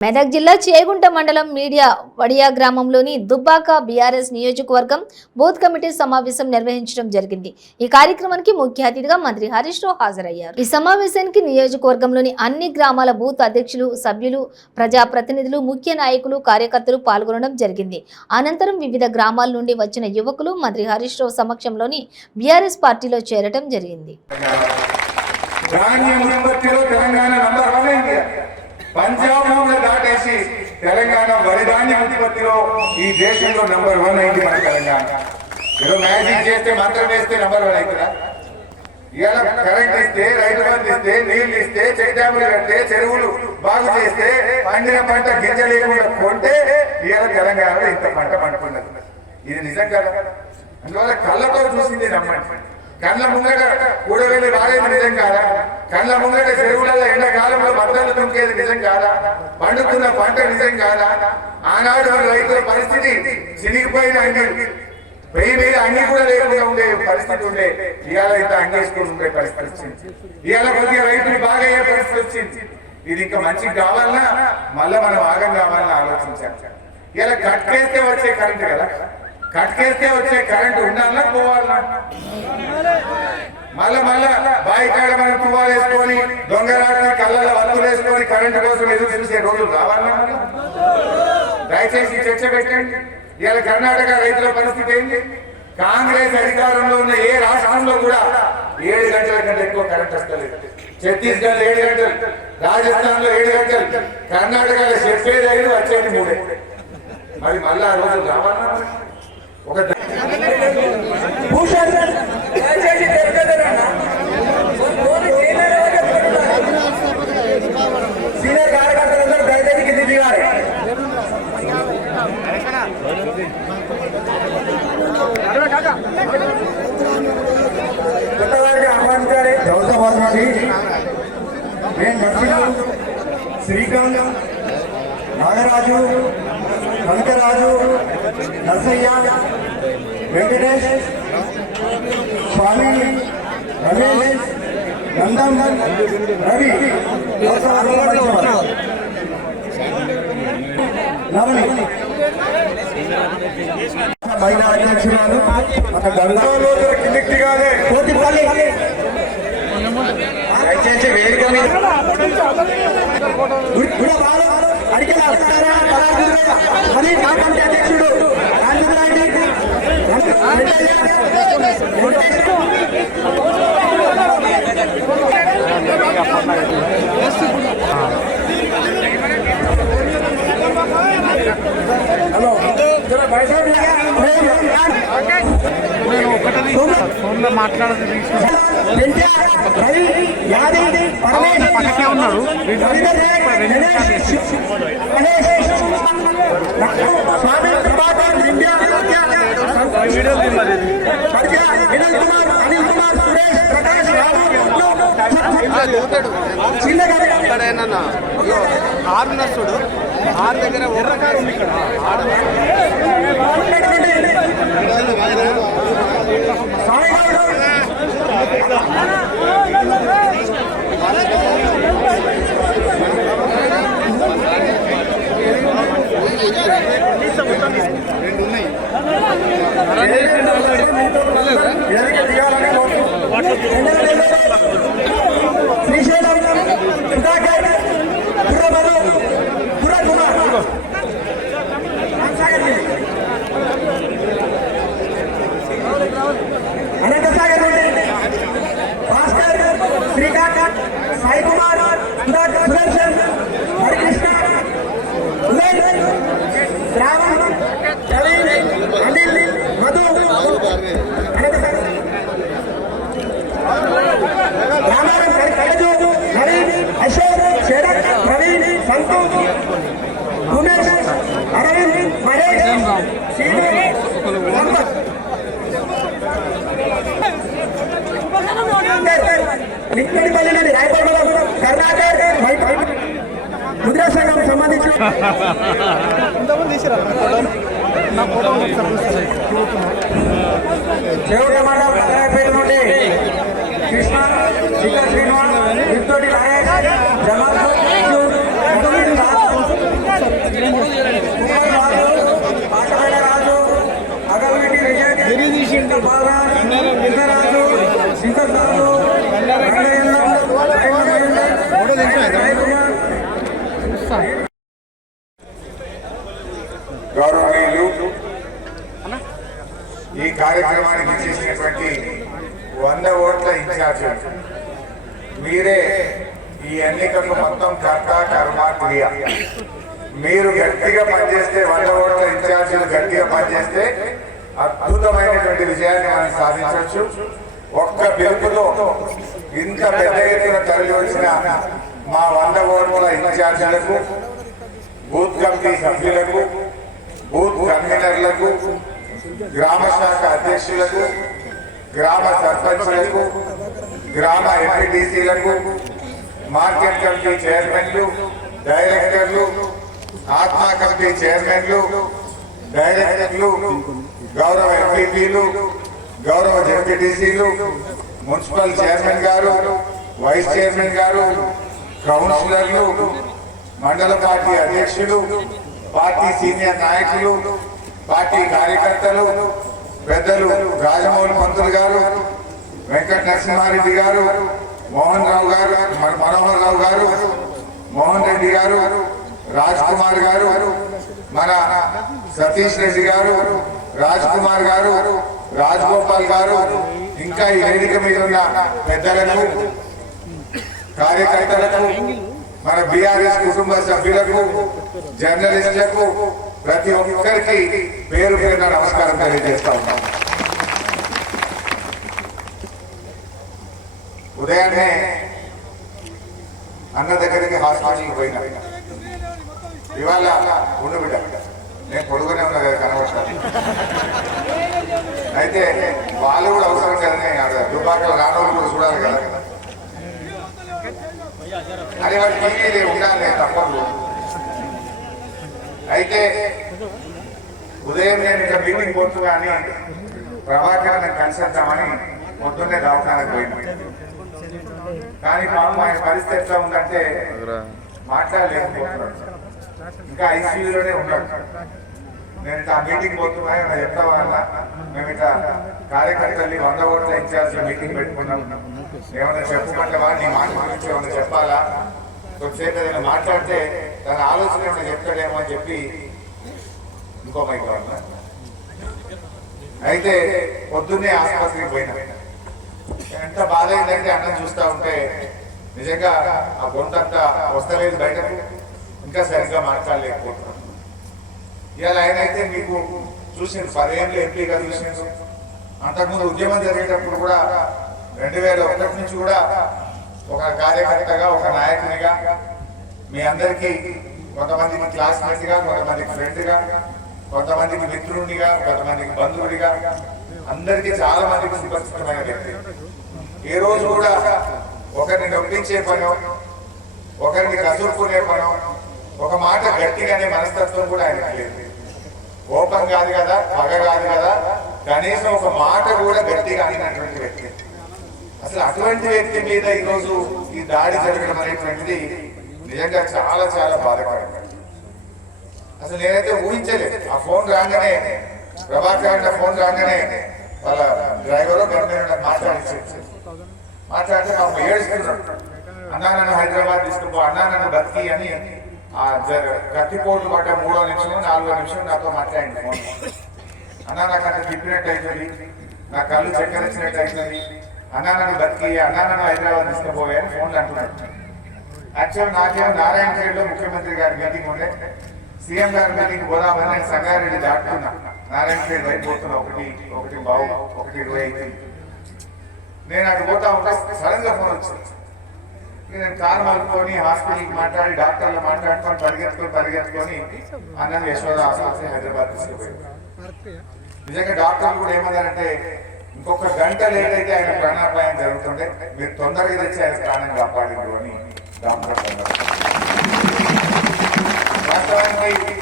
మెదక్ జిల్లా చేగుంట మండలం మీడియా వడియా గ్రామంలోని దుబ్బాక బీఆర్ఎస్ నియోజకవర్గం బూత్ కమిటీ సమావేశం నిర్వహించడం జరిగింది। ఈ కార్యక్రమానికి ముఖ్య అతిథిగా మంత్రి హరీష్ రావు హాజరయ్యారు। ఈ సమావేశానికి నియోజకవర్గంలోని అన్ని గ్రామాల బూత్ అధ్యక్షులు, సభ్యులు, ప్రజా ప్రతినిధులు, ముఖ్య నాయకులు, కార్యకర్తలు పాల్గొనడం జరిగింది। అనంతరం వివిధ గ్రామాల నుండి వచ్చిన యువకులు మంత్రి హరీష్ రావు సమక్షంలోని బీఆర్ఎస్ పార్టీలో చేరడం జరిగింది। పంజాబ్ దాటేసి తెలంగాణ వరిధాన్య ఉత్పత్తిలో ఈ దేశంలో నంబర్ 1 అయింది మన తెలంగాణ। ఏదో మ్యాజిక్ చేస్తే మంత్రం వేస్తే నంబర్ 1 అవుతుందా? ఇలా కరెంట్ ఇస్తే, రైతు బంధు ఇస్తే, నీళ్లు ఇస్తే, చెక్ డ్యాములు కడితే, చెరువులు బాగు చేస్తే, పండిన పంట గింజలేకుండా కొంటే ఇలా తెలంగాణలో ఇంత పంట పండుతున్నది। ఇది నిజం కదా? అందువల్ల కళ్ళతో చూసింది నమ్మండి। కళ్ళ ముంగట కూడవేలు రాలేదు నిజం కాదా? కళ్ళ ముంగట చెరువులలో ఎండాకాలంలో బద్దలు తుంకేది నిజం కాదా? పండుతున్న పంట నిజం కాదా? ఆనాడు రైతుల పరిస్థితి చిరిగిపోయిన అంగి, పెయి మీద అంగి కూడా లేకుండా ఉండే పరిస్థితి ఉండే, ఇవాళ ఇంత అంగేసుకుని ఉండే పరిస్థితి వచ్చింది। ఇవాళ కొద్దిగా రైతులు బాగా అయ్యే పరిస్థితి వచ్చింది। ఇది ఇంకా మంచిగా కావాలన్నా మళ్ళా మనం ఆగం కావాలని ఆలోచించాలి। ఇలా కట్కేస్తే వచ్చే కరెంట్ కదా, కట్కేస్తే వచ్చే కరెంటు ఉండాలన్నా పోవాలన్నా? మళ్ళా బాయికాడ మనం తువ్వాలు వేసుకొని, దొంగరాట కళ్ళలో వత్తులు వేసుకొని కరెంటు కోసం ఎదురు చూసే రోజులు రావాలన్నా? దయచేసి చర్చ పెట్టండి। ఇలా కర్ణాటక రైతుల పరిస్థితి ఏంటి? కాంగ్రెస్ అధికారంలో ఉన్న ఏ రాష్ట్రంలో కూడా 7 గంటల కంటే ఎక్కువ కరెంట్ వస్తలేదు। ఛత్తీస్గఢ్ 7 గంటలు, రాజస్థాన్ లో 7 గంటలు, కర్ణాటకలో చెప్పేది 5, వచ్చేది 3। మరి మళ్ళా ఆ రోజులు రావాలన్నా? ఒక సీనియర్ కార్యకర్తలందరూ దయచేసి కింది దిగాలి। కొత్తవారికి ఆహ్వానించాలి। గౌతమాబాద్ నుండి నేను నరసింహు, శ్రీకాంత్, నాగరాజు, కనకరాజు, నరసయ్య, వెంకటేష్, స్వామి, రమేష్, నందం, రవి, మహిళా అధ్యక్షురాలు గంగాలో కిందికి దిగాలి। దయచేసి వేదిక మీద అధ్యక్షుడు హలో ఫోన్లో మాట్లాడదు పక్కనే ఉన్నాడు। ఇక్కడేనా ఆరు నర్సుడు ఆరు దగ్గర ముద్రా సంఘం సంబంధించిన కృష్ణ శ్రీనివాస్, గౌరవనీయులు ఈ కార్యక్రమానికి చేసినటువంటి 100 ఓట్ల ఇన్ఛార్జ్ మీరే ఈ ఎన్నికకు మొత్తం కర్త కర్మ క్రియ. మీరు గట్టిగా పనిచేస్తే 100 ఓట్ల ఇన్ఛార్జీలు గట్టిగా పనిచేస్తే అద్భుతమైనటువంటి విజయాన్ని మనం సాధించవచ్చు. ఒక్క పిలుపుతో ఇంత పెద్ద ఎత్తున తరలి వచ్చిన మా 100 ఓట్ల ఇన్ఛార్జీలకు, బూత్ కమిటీ సభ్యులకు, బూత్ కన్వీనర్లకు, గ్రామ శాఖ అధ్యక్షులకు, గ్రామ సర్పంచులకు, గ్రామ ఎంపీటీసీలకు, మార్కెట్ కమిటీ చైర్మన్లు, డైరెక్టర్లు, ఆత్మా కమిటీ చైర్మన్లు, డైరెక్టర్లు, గౌరవ ఎంపీపీలు, గౌరవ జెడ్పీటీసీలు, మున్సిపల్ చైర్మన్ గారు, వైస్ చైర్మన్ గారు, కౌన్సిలర్లు, మండల పార్టీ అధ్యక్షులు, పార్టీ సీనియర్ నాయకులు, పార్టీ కార్యకర్తలు, పెద్దలు రాజమౌళి మంత్రులు గారు, వెంకట నరసింహారెడ్డి గారు, మోహన్ రావు గారు, మనోహర్ రావు గారు, మోహన్ రెడ్డి గారు, రాజ్ కుమార్ గారు, మన సతీష్ రెడ్డి గారు, రాజ్ కుమార్ గారు, రాజగోపాల్ గారు, ఇంకా ఈ వేదిక మీద ఉన్న పెద్దలకు, కార్యకర్తలకు, మన బీఆర్ఎస్ కుటుంబ సభ్యులకు, జర్నలిస్టులకు, ప్రతి ఒక్కరికి పేరు పేరున నమస్కారం తెలియజేస్తా ఉన్నాం. ఉదయాన్నే అన్న దగ్గరికి హాస్పిటల్కి పోయినా. ఇవాళ ఉండు బిడ్డ, నేను పొడుగునే ఉన్నా కదా కనబడతాను. అయితే వాళ్ళు కూడా అవసరం కదని దుబ్బాకలు రానోళ్ళు కూడా చూడాలి కదా. అని వాటి టీవీ ఉండాలి తప్పదు. అయితే ఉదయం నేను ఇంకా మీటింగ్ పోతూ కానీ ప్రభాకర్ నేను కలిసేద్దామని పొద్దున్నే దవాఖానకు పోయింది. కానీ పాపం ఆయన పరిస్థితి ఎట్లా ఉందంటే మాట్లాడలేకపోతున్నాడు, ఇంకా ఐసీయూలోనే ఉన్నాడు. నేను ఇట్లా మీటింగ్ పోతున్నా చెప్తావా అన్న, మేము ఇట్లా కార్యకర్తల్ని 100 ఓట్ల ఇన్ఛార్జ్ మీటింగ్ పెట్టుకున్నాం, ఏమన్నా చెప్పమంటావా, నీ మాట గురించి ఏమన్నా చెప్పాలా, కొద్దిసేపు ఏదైనా మాట్లాడితే తన ఆలోచన ఏమైనా చెప్తాడేమో అని చెప్పి ఇంకో మైక్ కావాలి. అయితే పొద్దున్నే ఆసుపత్రికి పోయినా. ఎంత బాధ అయిందంటే అన్నం చూస్తూ ఉంటే నిజంగా ఆ గొంతంతా వస్తలేదు బయటకు, ఇంకా సరిగ్గా మాట్లాడలేకపోతున్నాం. ఇవాళ ఆయన అయితే మీకు చూసింది 10 ఏళ్ళు ఎంపీగా చూసింది. అంతకుముందు ఉద్యమం జరిగేటప్పుడు కూడా 2001 నుంచి కూడా ఒక కార్యకర్తగా, ఒక నాయకునిగా మీ అందరికీ, కొంతమందికి క్లాస్మేట్గా, కొంతమందికి ఫ్రెండ్గా, కొంతమందికి మిత్రుడిగా, కొంతమందికి బంధువుడిగా, అందరికీ చాలా మందికి సుపరిచితమైన వ్యక్తి. ఏ రోజు కూడా ఒకరిని నొప్పించే పనో, ఒకరిని కసురుకునే పనో, ఒక మాట గట్టిగానే మనస్తత్వం కూడా ఆయనకు లేదు. కోపం కాదు కదా, పగ కాదు కదా, కనీసం ఒక మాట కూడా గట్టిగా అయినటువంటి వ్యక్తి. అసలు అటువంటి వ్యక్తి మీద ఈరోజు ఈ దాడి జరగడం అనేటువంటిది నిజంగా చాలా చాలా బాధకరం. అసలు నేనైతే ఊహించలేదు. ఆ ఫోన్ రాగానే, ప్రభాకర్ ఫోన్ రాగానే వాళ్ళ డ్రైవరు మాట్లాడితే నాకు ఏడుస్తున్నాడు. అన్నా నన్ను హైదరాబాద్ తీసుకుపో, అన్నా నన్ను బతికి అని ఆ కత్తిపోటు పడ్డ 3వ నిమిషం 4వ నిమిషం నాతో మాట్లాడింది ఫోన్. అన్నా నాకు అంత తిప్పినట్టు అవుతుంది, నా కళ్ళు చక్కరించినట్టు అవుతుంది, అన్నా నన్ను బతికి, అన్నా నన్ను హైదరాబాద్ తీసుకుపోయా అని ఫోన్లు అంటున్నాడు. యాక్చువల్ నాకేమో నారాయణఖేడ్లో ముఖ్యమంత్రి గారి మీటింగ్ ఉండే, సీఎం గారి మీటింగ్ పోదామని నేను సంగారెడ్డి దాటుతున్నా. నారాయణఖేడ్ వైపు పోతున్నా, 1:20 నేను అటు పోతా ఉంటే సడన్ గా ఫోన్ వచ్చింది. నేను కారు మలుపుకొని హాస్పిటల్కి మాట్లాడి, డాక్టర్లు మాట్లాడుకొని పరిగెత్తుకొని అన్నది యశోద ఆసుపత్రి హైదరాబాద్ తీసుకుపోయింది. నిజంగా డాక్టర్లు కూడా ఏమన్నారంటే, ఇంకొక గంట లేట్ అయితే ఆయన ప్రాణాపాయం జరుగుతుండే, మీరు తొందరగా తెచ్చి ఆయన ప్రాణం కాపాడిండు అని డాక్టర్ అన్నారు. వాస్తవానికి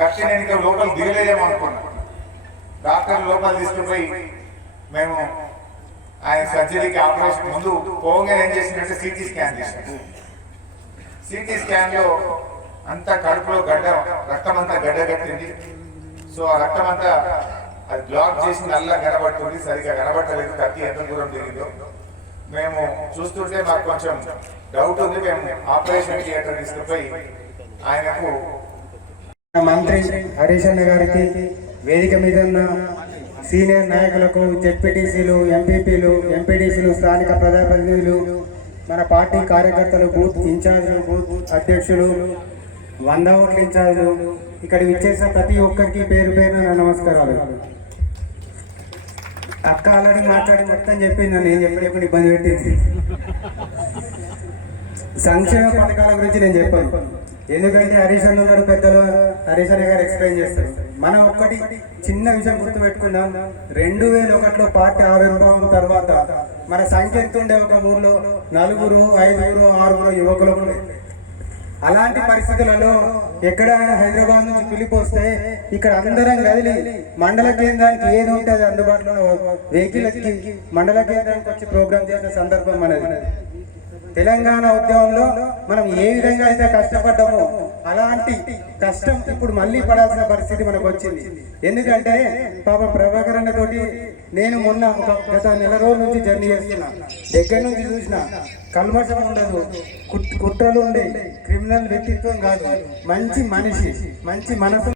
కత్తి నేను ఇంకా లోపల దిగలేదేమో అనుకున్నాను. డాక్టర్ లోపల తీసుకుపోయి మేము ఆయన సర్జరీకి ఆపరేషన్ ముందు పోగా ఏం చేసిందంటే సిటీ స్కాన్ చేశాడు. సిటీ స్కాన్ లో అంతా కడుపులో రక్తం అంతా గడ్డ కట్టింది. సో ఆ రక్తం అంతా అది బ్లాక్ చేసి నల్లా కనబడుతుంది, సరిగా కనబడలేదు. కత్తి ఎంత దూరం తిరిగిందో మేము చూస్తుంటే మాకు కొంచెం డౌట్ ఉంది. మేము ఆపరేషన్ థియేటర్ తీసుకుపోయి ఆయనకు మంత్రి హరీష్ అన్న గారికి, వేదిక మీద ఉన్న సీనియర్ నాయకులకు, జెడ్పీటీసీలు, ఎంపీపీలు, ఎంపీడీసీలు, స్థానిక ప్రజాప్రతినిధులు, మన పార్టీ కార్యకర్తలు, బూత్ ఇన్ఛార్జీలు, బూత్ అధ్యక్షులు, 100 ఓట్ల ఇన్ఛార్జీలు, ఇక్కడ విచ్చేసిన ప్రతి ఒక్కరికి పేరు పేరున నా నమస్కారాలు. అక్క ఆల్రెడీ మాట్లాడి మొత్తం చెప్పింది, నేను చెప్పినప్పుడు ఇబ్బంది పెట్టింది. సంక్షేమ పథకాల గురించి నేను చెప్పాను, ఎందుకంటే హరీష్ అన్న ఉన్నారు, పెద్దలు హరీష్ అన్న గారు ఎక్స్ప్లెయిన్ చేస్తారు. మనం ఒక్కటి చిన్న విషయం గుర్తుపెట్టుకుందాం. 2001లో పార్టీ ఆవిర్భావం తర్వాత మన సంఖ్య ఎంత ఉండే, ఒక ఊర్లో 4, 5, 6 యువకులు ఉండే. అలాంటి పరిస్థితులలో ఎక్కడైనా హైదరాబాద్ నుంచి పిలిపోస్తే ఇక్కడ అందరం కదిలి మండల కేంద్రానికి ఏది ఉంటే అది అందుబాటులో వెహికల్ ఎక్కి మండల కేంద్రానికి వచ్చి ప్రోగ్రామ్ చేసిన సందర్భం మనది. తెలంగాణ ఉద్యమంలో మనం ఏ విధంగా అయితే కష్టపడ్డామో అలాంటి కష్టం ఇప్పుడు మళ్ళీ పడాల్సిన పరిస్థితి మనకు వచ్చింది. ఎందుకంటే పాప ప్రభాకర్ అన్న తోటి నేను మొన్న గత నెల రోజుల నుంచి జర్నీ చేస్తున్నా. దగ్గర నుంచి చూసిన కల్మషం ఉండదు, కుట్రలు ఉండే క్రిమినల్ వ్యక్తిత్వం కాదు, మంచి మనిషి, మంచి మనసు.